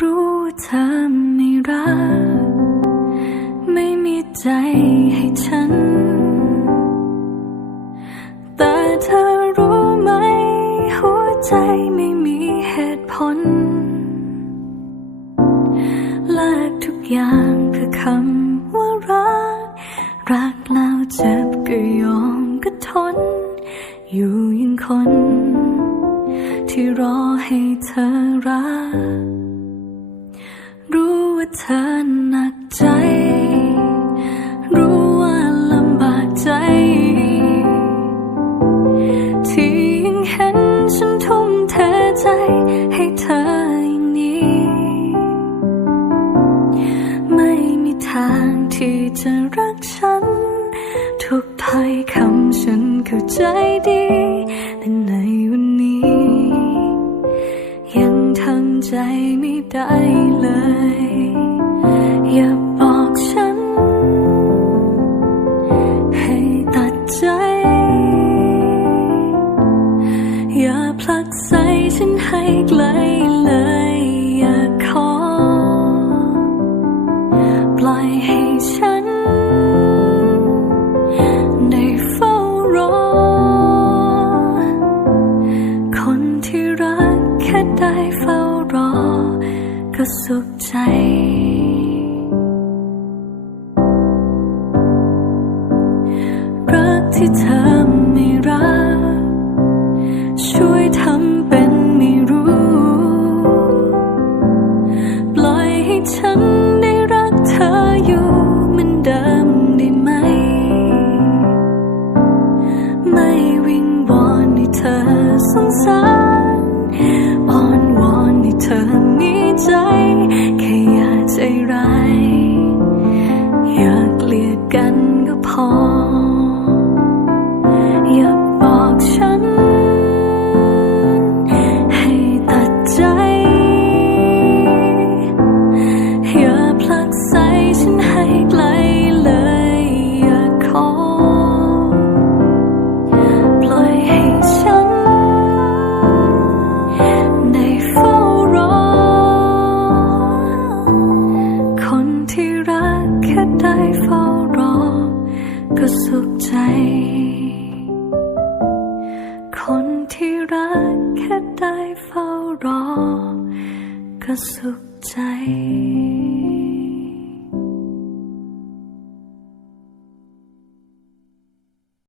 รู้เธอไม่รัก ไม่มีใจให้ฉัน แต่เธอรู้ไหม หัวใจไม่มีเหตุผลแลกทุกอย่างเพื่อคำว่ารัก รักแล้วเจ็บก็ยอมก็ทน อยู่ยังคน ที่รอให้เธอรัก เธอหนักใจ รู้ว่าลำบากใจ ที่ยังเห็นฉันทุ่มเทใจให้เธออย่างนี้ ไม่มีทางที่จะรักฉัน ทุกถ้อยคำฉันเข้าใจดี แต่ในวันนี้ ยังทำใจไม่ได้เลย ผลักใส่ฉันให้ไกลเลยอย่าขอ ปล่อยให้ฉัน ได้เฝ้ารอ คนที่รักแค่ได้เฝ้ารอ ก็สุขใจรักที่เธอไม่รัก สงสารอ้อนวอนให้เธอ ขใจ คนที่รักแค่ได้เฝ้ารอ ก็สุขใจ